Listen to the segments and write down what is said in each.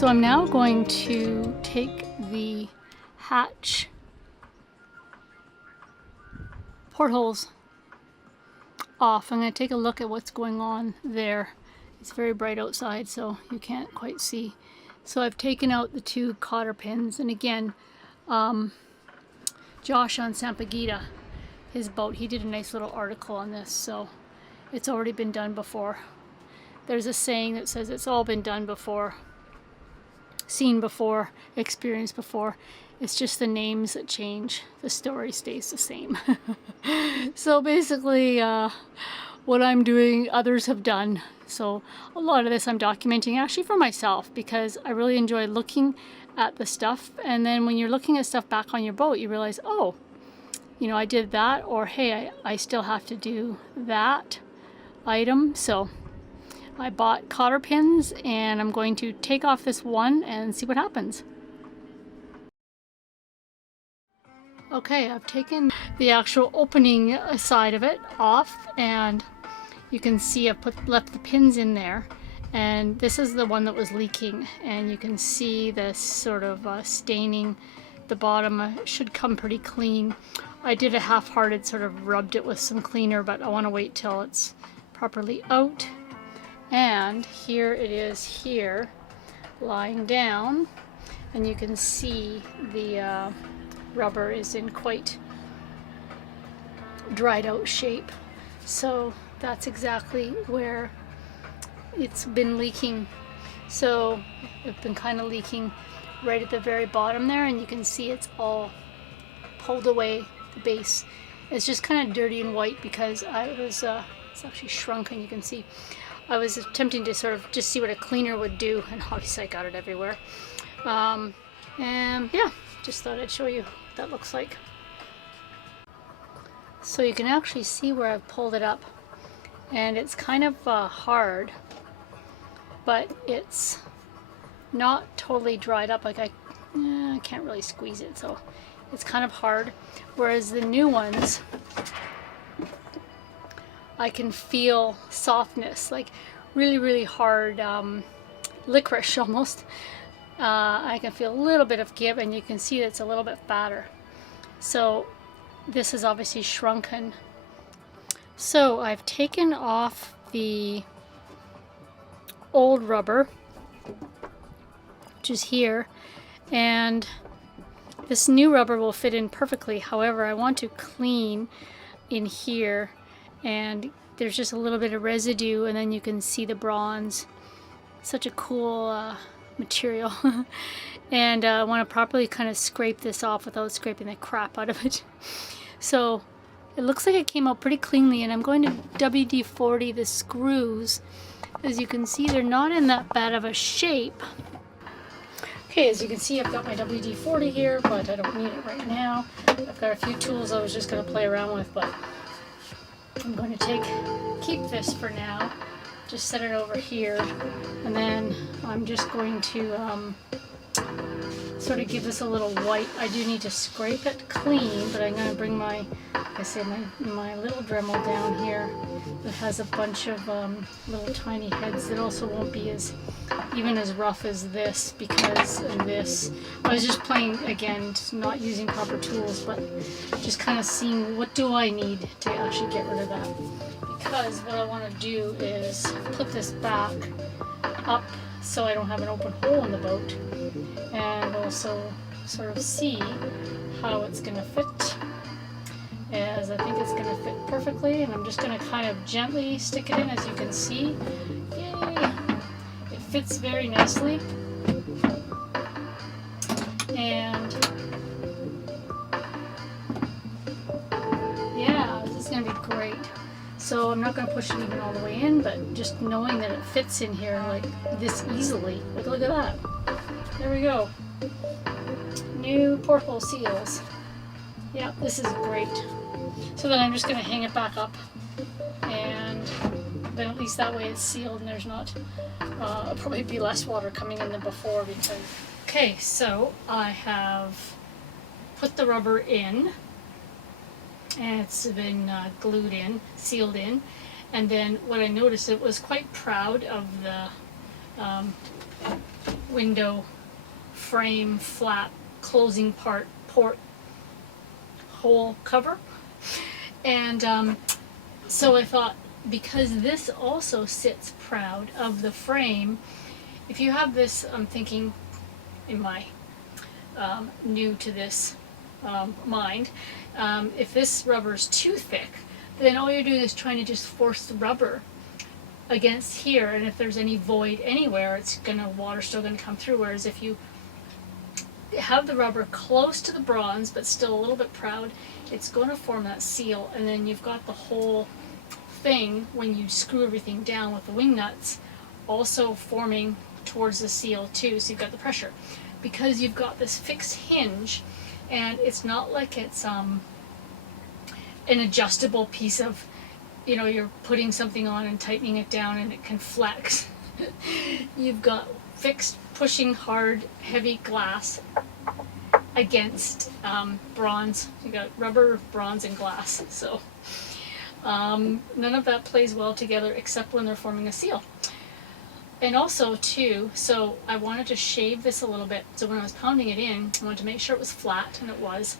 So I'm now going to take the hatch portholes off. I'm going to take a look at what's going on there. It's very bright outside, so you can't quite see. So I've taken out the 2 cotter pins, and again, Josh on Sampaguita, his boat, he did a nice little article on this, so it's already been done before. There's a saying that says it's all been done before, seen before, experienced before. It's just the names that change. The story stays the same. So basically, what I'm doing, others have done. So a lot of this I'm documenting actually for myself, because I really enjoy looking at the stuff. And then when you're looking at stuff back on your boat, you realize, oh, you know, I did that, or hey, I still have to do that item. So I bought cotter pins, and I'm going to take off this one and see what happens. Okay, I've taken the actual opening side of it off, and you can see I've left the pins in there, and this is the one that was leaking, and you can see this sort of staining. The bottom should come pretty clean. I did a half-hearted sort of rubbed it with some cleaner, but I want to wait till it's properly out. And here it is here, lying down, and you can see the rubber is in quite dried out shape. So that's exactly where it's been leaking. So it's been kind of leaking right at the very bottom there, and you can see it's all pulled away. The base is just kind of dirty and white because I was it's actually shrunken. You can see I was attempting to sort of just see what a cleaner would do, and obviously I got it everywhere. And yeah, just thought I'd show you what that looks like. So you can actually see where I've pulled it up, and it's kind of hard, but it's not totally dried up. Like I can't really squeeze it, so it's kind of hard. Whereas the new ones, I can feel softness, like really hard licorice almost. I can feel a little bit of give, and you can see that it's a little bit fatter. So this is obviously shrunken. So I've taken off the old rubber, which is here, and this new rubber will fit in perfectly. However, I want to clean in here, and there's just a little bit of residue, and then you can see the bronze. Such a cool material. And I want to properly kind of scrape this off without scraping the crap out of it. So it looks like it came out pretty cleanly, and I'm going to WD-40 the screws. As you can see, they're not in that bad of a shape. Okay, as you can see, I've got my WD-40 here, but I don't need it right now. I've got a few tools I was just going to play around with, but I'm going to keep this for now. Just set it over here, and then I'm just going to sort of give this a little white. I do need to scrape it clean, but I'm going to bring my, like I said, my little Dremel down here that has a bunch of little tiny heads that also won't be even as rough as this, because of this. I was just playing, again, just not using proper tools, but just kind of seeing what do I need to actually get rid of that. Because what I want to do is put this back up so I don't have an open hole in the boat, and also sort of see how it's going to fit, as I think it's going to fit perfectly. And I'm just going to kind of gently stick it in, as you can see. Yay! It fits very nicely, and yeah, this is going to be great. So I'm not going to push it even all the way in, but just knowing that it fits in here like this easily. Like, look at that. There we go. New porthole seals. Yeah, this is great. So then I'm just going to hang it back up, and then at least that way it's sealed and there's not, probably be less water coming in than before. Because okay, so I have put the rubber in, and it's been glued in, sealed in. And then what I noticed, it was quite proud of the window frame flap closing part port hole cover. And so I thought, because this also sits proud of the frame, if you have this, I'm thinking in my new to this mind, if this rubber is too thick, then all you're doing is trying to just force the rubber against here, and if there's any void anywhere, it's gonna, water's still gonna come through. Whereas if you have the rubber close to the bronze but still a little bit proud, it's going to form that seal, and then you've got the whole thing, when you screw everything down with the wing nuts, also forming towards the seal too, so you've got the pressure. Because you've got this fixed hinge, and it's not like it's an adjustable piece of, you know, you're putting something on and tightening it down and it can flex. You've got fixed, pushing hard, heavy glass against bronze. You got rubber, bronze, and glass. So none of that plays well together except when they're forming a seal. And also too, so I wanted to shave this a little bit. So when I was pounding it in, I wanted to make sure it was flat, and it was.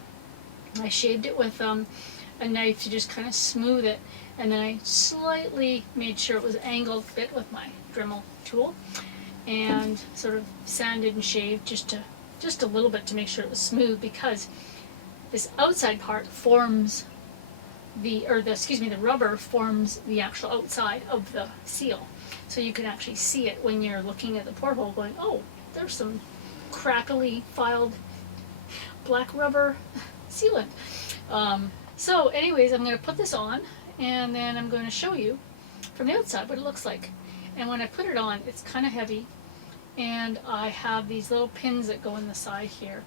I shaved it with a knife to just kind of smooth it, and then I slightly made sure it was angled a bit with my Dremel tool, and sort of sanded and shaved just a little bit to make sure it was smooth, because this outside part forms the rubber forms the actual outside of the seal. So you can actually see it when you're looking at the porthole going, oh, there's some crackly filed black rubber sealant. So anyways, I'm going to put this on, and then I'm going to show you from the outside what it looks like. And when I put it on, it's kind of heavy, and I have these little pins that go in the side here.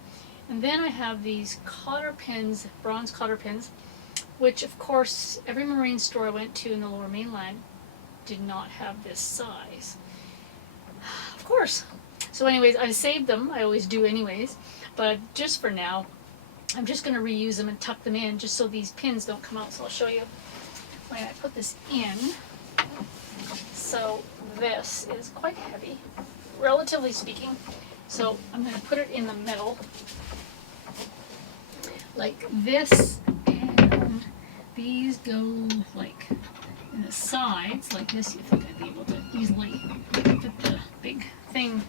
And then I have these cotter pins, bronze cotter pins, which of course every marine store I went to in the Lower Mainland did not have this size. Of course. So anyways, I saved them. I always do anyways. But just for now, I'm just going to reuse them and tuck them in just so these pins don't come out. So I'll show you when I put this in. So this is quite heavy, relatively speaking. So I'm going to put it in the middle like this, and these go like in the sides like this. You think I'd be able to easily fit the big thing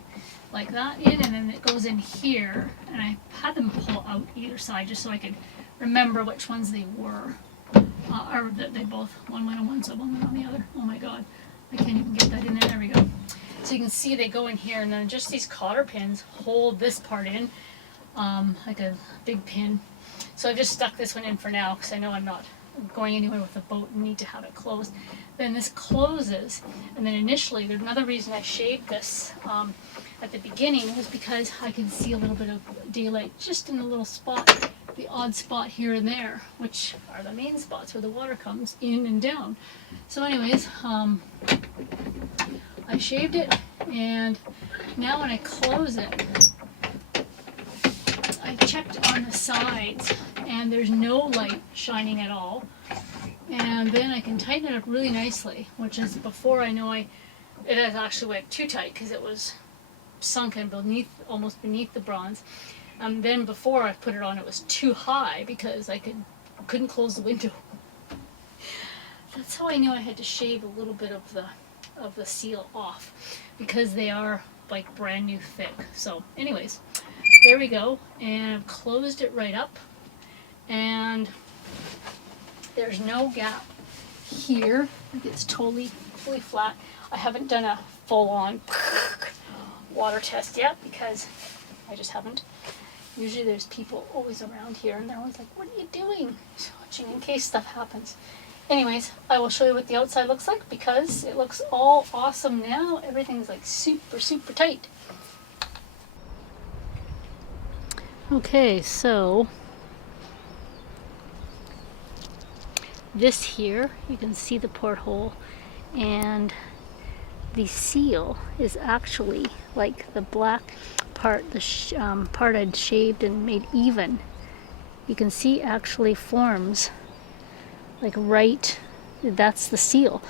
like that in, and then it goes in here, and I had them pull out either side just so I could remember which ones they were, or that they both, one went on one side, one went on the other. Oh my god, I can't even get that in there. There we go. So you can see they go in here, and then just these cotter pins hold this part in, like a big pin. So I've just stuck this one in for now because I know I'm not going anywhere with the boat and need to have it closed. Then this closes, and then initially, there's another reason I shaved this at the beginning was because I can see a little bit of daylight just in a little spot, the odd spot here and there, which are the main spots where the water comes in and down. So anyways, I shaved it, and now when I close it, I checked on the sides, and there's no light shining at all. And then I can tighten it up really nicely, which is before I know it has actually went too tight because it was sunken beneath, almost beneath the bronze. Then before I put it on, it was too high because I couldn't close the window. That's how I knew I had to shave a little bit of the seal off, because they are like brand new thick. So anyways, there we go, and I've closed it right up, and there's no gap here. It's totally fully flat. I haven't done a full-on water test yet because I just haven't. Usually there's people always around here, and they're always like, what are you doing? Just watching in case stuff happens. Anyways, I will show you what the outside looks like, because it looks all awesome now. Everything's like super, super tight. Okay, so this here, you can see the porthole, and the seal is actually like the black part, the part I'd shaved and made even. You can see actually forms like right, that's the seal.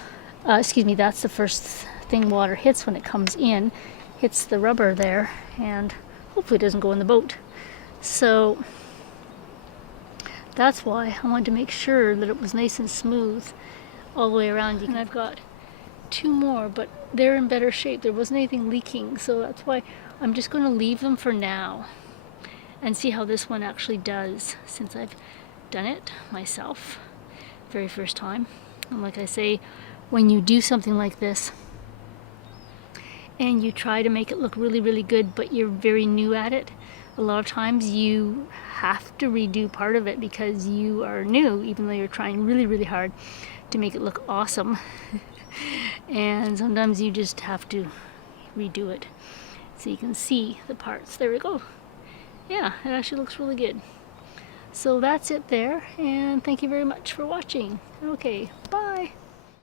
Excuse me, that's the first thing water hits when it comes in, hits the rubber there, and hopefully it doesn't go in the boat. So that's why I wanted to make sure that it was nice and smooth all the way around. And I've got 2 more, but they're in better shape. There wasn't anything leaking, so that's why I'm just going to leave them for now and see how this one actually does, since I've done it myself very first time. And like I say, when you do something like this and you try to make it look really, really good, but you're very new at it, a lot of times you have to redo part of it because you are new, even though you're trying really, really hard to make it look awesome. And sometimes you just have to redo it so you can see the parts. There we go. Yeah, it actually looks really good. So that's it there, and thank you very much for watching. Okay, bye.